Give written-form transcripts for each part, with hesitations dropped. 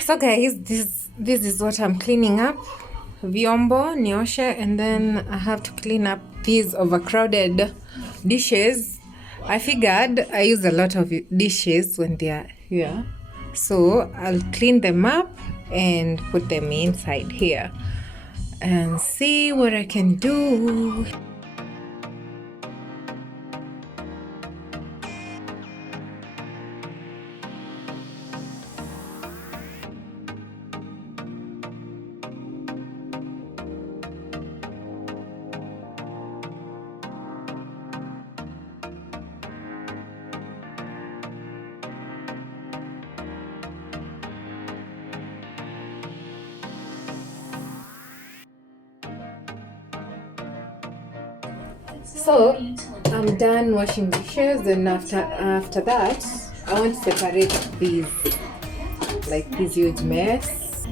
So guys, this is what I'm cleaning up. Vyombo, nioshe, and then I have to clean up these overcrowded dishes. I figured I use a lot of dishes when they are here. So I'll clean them up and put them inside here and see what I can do. So I'm done washing dishes, and after that I want to separate these, like this huge mess.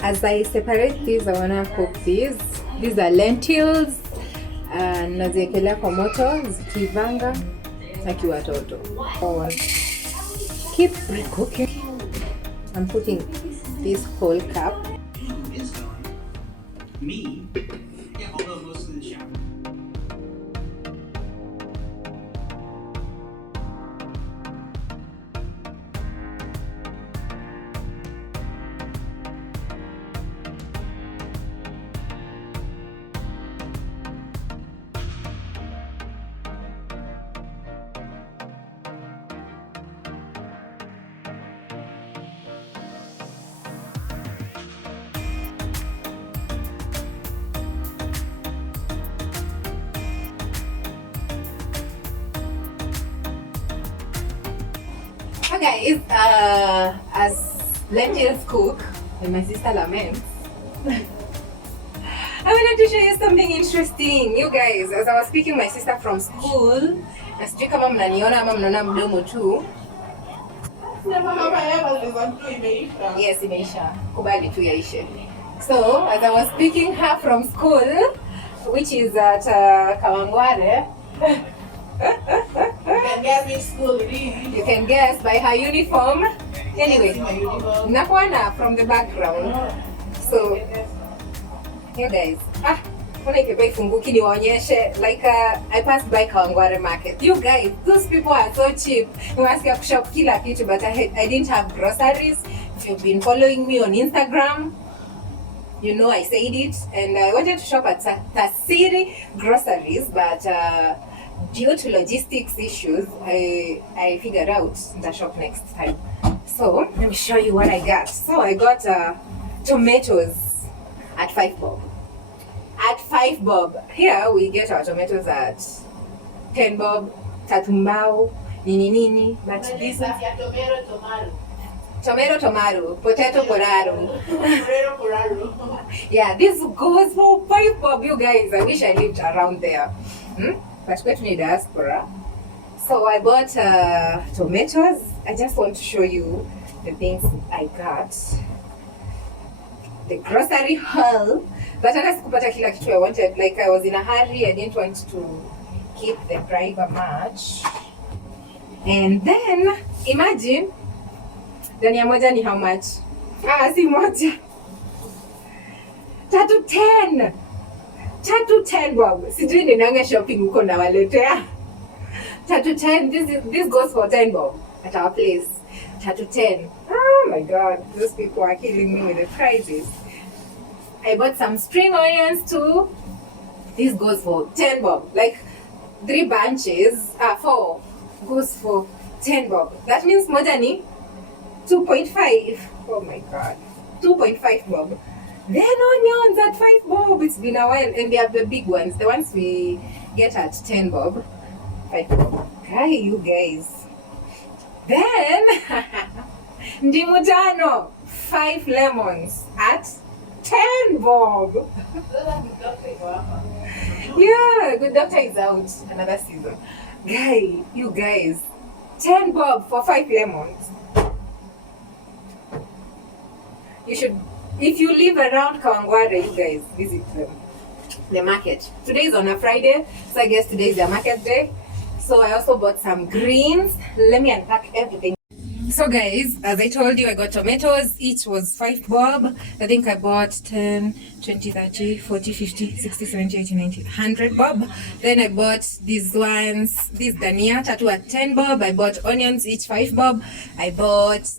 As I separate these, I wanna cook these. These are lentils, naziekelea kwa moto zikivanga taki watoto. Keep cooking. I'm putting this whole cup. Guys, as lentils cook and my sister laments, I wanted to show you something interesting. You guys, as I was picking my sister from school, na sijui kama mnaniona ama mnaona mdomo tu. Yes, imeisha. Kubali tu yaishe. So, as I was picking her from school, which is at Kawangware, you can guess by her uniform. Anyway, Nakwana from the background. So, you guys, like I passed by Kawangware market. You guys, those people are so cheap. You ask a shop kila kitu, but I didn't have groceries. If you've been following me on Instagram, you know I said it, and I wanted to shop at Tasiri groceries, but due to logistics issues, I figured out the shop next time. So let me show you what I got. So I got tomatoes at 5 bob. At 5 bob. Here we get our tomatoes at 10 bob, tatumbao, nini. But this is tomato, potato poraro. Yeah, this goes for 5 bob, you guys. I wish I lived around there. But we're in diaspora. So I bought tomatoes. I just want to show you the things I got. The grocery haul. But I sikupata kila kitu I wanted. Like I was in a hurry. I didn't want to keep the driver much. And then imagine dania moja ni how much? Si moja. Tatu 10 bob. Sijui ninanga shopping uko na waletea. Tatu 10. This goes for 10 bob at our place. Tatu 10. Oh my god, those people are killing me with the prices. I bought some spring onions too. This goes for 10 bob. Like 3 bunches, 4 goes for 10 bob. That means moja ni 2.5. Oh my god. 2.5 bob. Then onions at 5 bob. It's been a while, and they have the big ones. The ones we get at 10 bob. 5 bob. Hi, you guys. Then ndimu tano, 5 lemons at 10 bob. Yeah, Good Doctor is out another season. You guys, 10 bob for 5 lemons. You should, if you live around Kawangware, you guys visit them. The market. Today is on a Friday, so I guess today is the market day. So I also bought some greens. Let me unpack everything. So guys, as I told you, I got tomatoes. Each was 5 bob. I think I bought 10, 20, 30, 40, 50, 60, 70, 80, 90, 100 bob. Then I bought these ones, this dania, tattoo at 10 bob. I bought onions, each 5 bob. I bought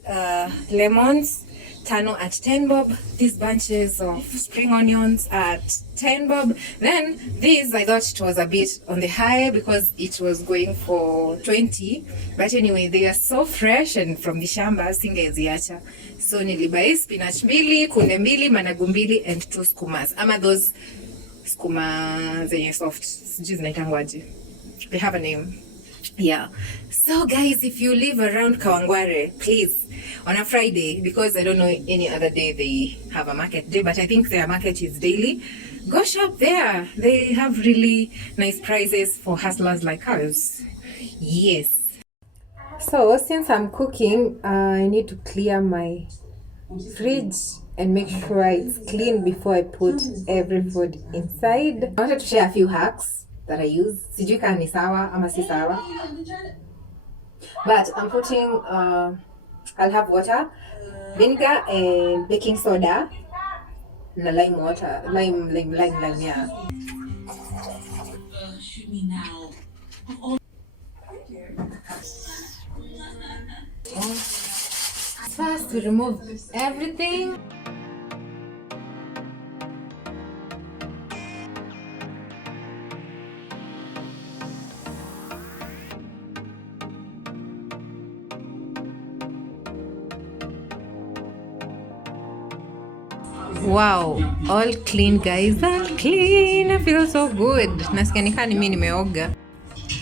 lemons, tano at 10 bob. These bunches of spring onions at 10 bob. Then these, I thought it was a bit on the high because it was going for 20. But anyway, they are so fresh and from the shamba, singeziacha. So nilibai spinach mbili, kunde mbili, managu mbili, and 2 skumas. Ama those skuma zenye soft. Sijui zinaitangwaje. They have a name. Yeah. So guys, if you live around Kawangware, please, on a Friday, because I don't know any other day they have a market day, but I think their market is daily, go shop there. They have really nice prices for hustlers like us. Yes. So since I'm cooking, I need to clear my fridge and make sure it's clean before I put every food inside. I wanted to share a few hacks that I use. Sijui kama ni sawa ama si sawa. But I'm putting, I'll have water, vinegar, and baking soda, and lime water, lime, yeah. First, we remove everything. Wow, all clean guys, all clean. I feel so good. Nasikia nika ni mimi nimeoga.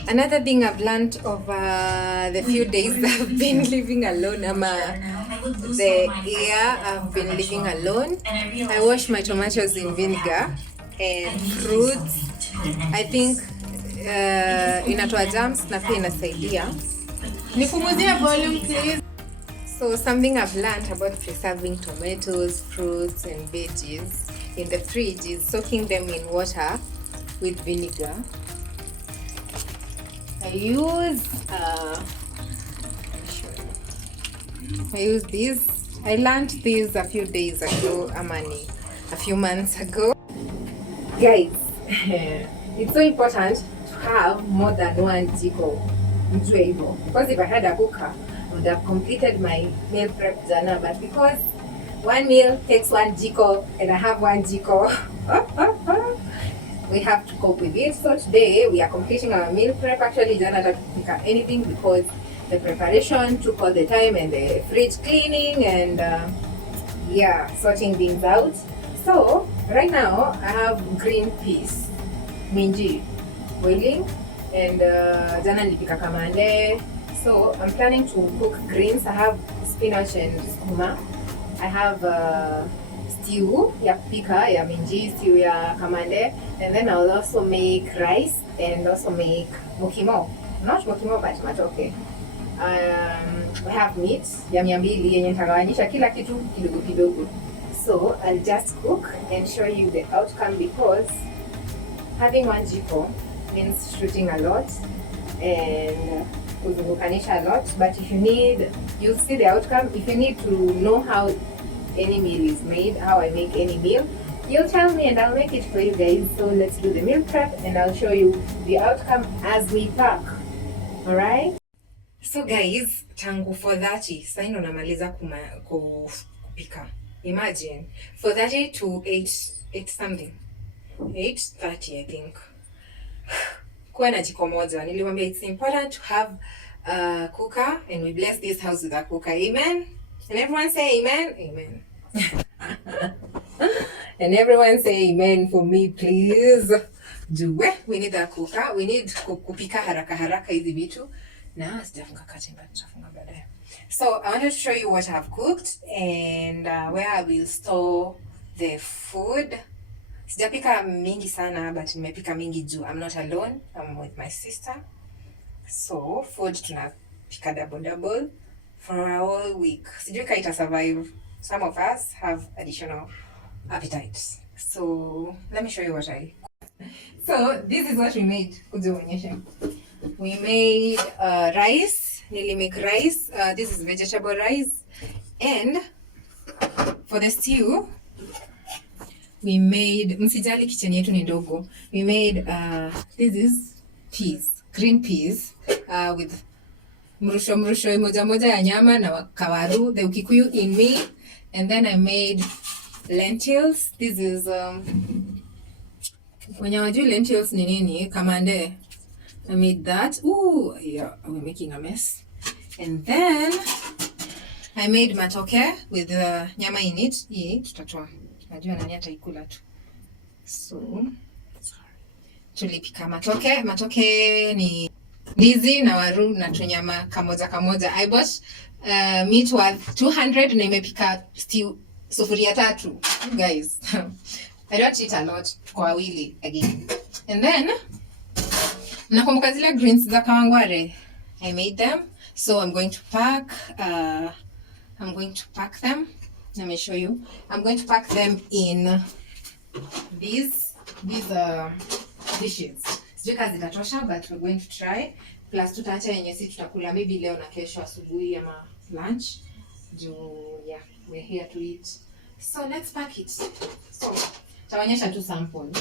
Another thing I've learned over the few days I've been living alone, the year I've been living alone, I wash my tomatoes in vinegar and fruits. I think inatoa germs na pia inasaidia. Nipunguzie volume please. So something I've learned about preserving tomatoes, fruits and veggies in the fridge is soaking them in water with vinegar. I use these. I learned these a few days ago, a few months ago. Guys, it's so important to have more than one jiko because if I had a cooker, I would have completed my meal prep jana, but because one meal takes 1 jiko and I have 1 jiko, we have to cope with it. So today we are completing our meal prep. Actually, jana didn't pick up anything because the preparation took all the time and the fridge cleaning and sorting things out. So right now I have green peas, minji, boiling, and jana nilipika kamande. So I'm planning to cook greens. I have spinach and skuma. I have stew ya kupika ya minji, stew ya kamande, and then I'll also make rice and also make mokimo. Not mokimo but matoke. I have meat ya 200 yenye nitagawanyisha kila kitu kidogo kidogo. So I'll just cook and show you the outcome because having 1 jiko means shooting a lot and kuzungukanisha a lot, but if you'll see the outcome. If you need to know how any meal is made, how I make any meal, you'll tell me and I'll make it for you guys. So let's do the meal prep and I'll show you the outcome as we pack. Alright? So guys, tangu 4:30 sasa ndo namaliza kupika. Imagine 4:30 to 8 something. 8:30 I think. Kuwa na jiko moja. Nilimwambia it's important to have a cooker and we bless this house with a cooker. Amen? And everyone say amen? Amen. And everyone say amen for me please. We need a cooker. We need kupika haraka hizi vitu. Na sijafunga curtain but nitafunga baadaye. So I wanted to show you what I have cooked and where I will store the food. Sijapika mingi sana but nimepika mingi juu I'm not alone, I'm with my sister. So food tunapika double for a whole week. Sijui kama ita survive. Some of us have additional appetites. So let me show you what So this is what we made. We made rice Nili make rice. This is vegetable rice. And for the stew, we made, msijali kitchen yetu ni ndogo. We made, this is peas, green peas, with mrusho moja ya nyama na kawaru, the Ukikuyu in me. And then I made lentils. This is, when you do lentils ni nini, kamande. I made that. Ooh, yeah, we're making a mess. And then I made matoke with nyama in it. Hii tutatoa. Najua nani ataikula tu. So, tulipika matoke. Matoke ni ndizi na waru na tunyama kamoja. I bought meat worth 200 na imepika stew sufuria 3. You guys, I don't eat a lot kwa wawili again. And then nakumbuka zile greens za kawangware. I made them. So I'm going to pack them. Let me show you. I'm going to pack them in these dishes. Sijui kazi zitatosha, but we're going to try. Plus tutaacha yenye si tutakula maybe leo na kesho asubuhi ama lunch. Yeah, we're here to eat. So let's pack it. So taonyesha tu sample.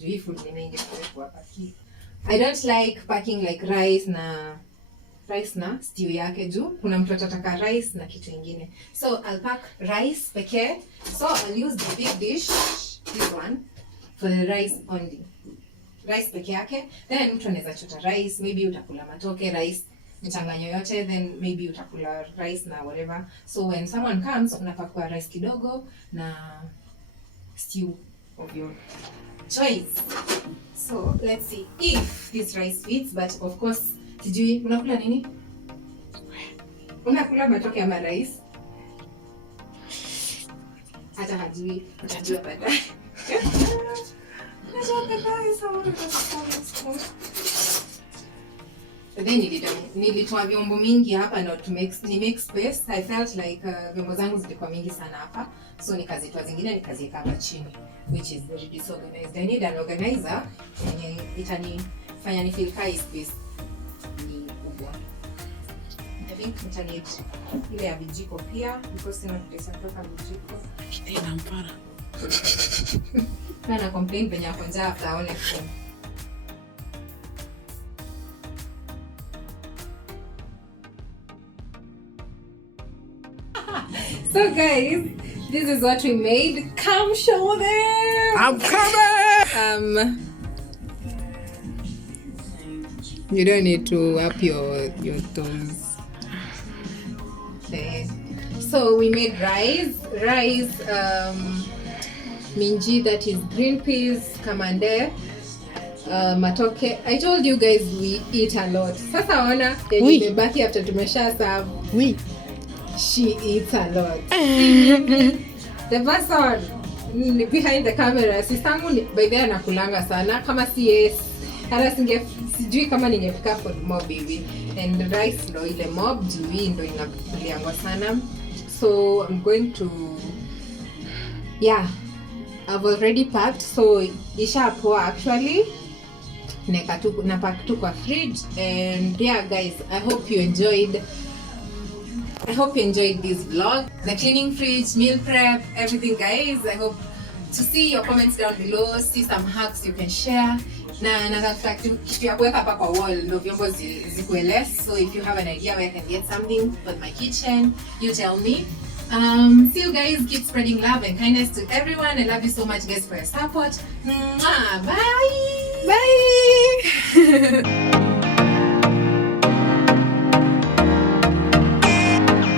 Hii food ni mingi kwa paki. I don't like packing like rice na stew yake juu kuna mtu atataka rice na kitu ingine. So I'll pack rice pekee. So I'll use the big dish, this one, for the rice only. Rice peke yake. Then mtu anaweza chota rice, maybe utakula matoke, rice mchanganyo yote, then maybe utakula rice na whatever. So when someone comes, unapakua rice kidogo na stew of your choice. So let's see if this rice fits, but of course, sijui unakula nini? Unakula matoke ama rice? Hata hajui, utajua baadaye. Then nilitoa vyombo mingi hapa na to make space. I felt like vyombo zangu zilikuwa mingi sana hapa. So nikazitoa zingine nikaziweka hapa chini, which is very disorganized. I need an organizer yenye itanifanya ni feel kai space ni kubwa. I think nitanid ile ya vijiko pia because sina pesa kutoka vijiko. Ina mpara. Na complain penye hapo njaa after all next. So guys, this is what we made. Come show them. I'm coming. You don't need to up your toes. Okay. So we made rice, minji, that is green peas, kamande, matoke. I told you guys we eat a lot. Sasa ona yenye imebaki after tumesha serve. Oui. She eats a lot. The person behind the camera, sistangu by there anakulanga sana. Kama si hata sijui kama ningepika for mob baby. And rice ndo ile mob, juu ndo inakuliangwa sana. So I'm going to, yeah, I've already packed. So isha poa actually. Napack tu kwa fridge. And yeah guys, I hope you enjoyed this vlog. The cleaning fridge, meal prep, everything guys. I hope to see your comments down below, see some hacks you can share. Na nataka kitu ya kuweka hapa kwa wall ndio vyombo zikuwe less. So if you have an idea where I can get something for my kitchen, you tell me. See you guys, keep spreading love and kindness to everyone. I love you so much guys for your support. Bye. Bye.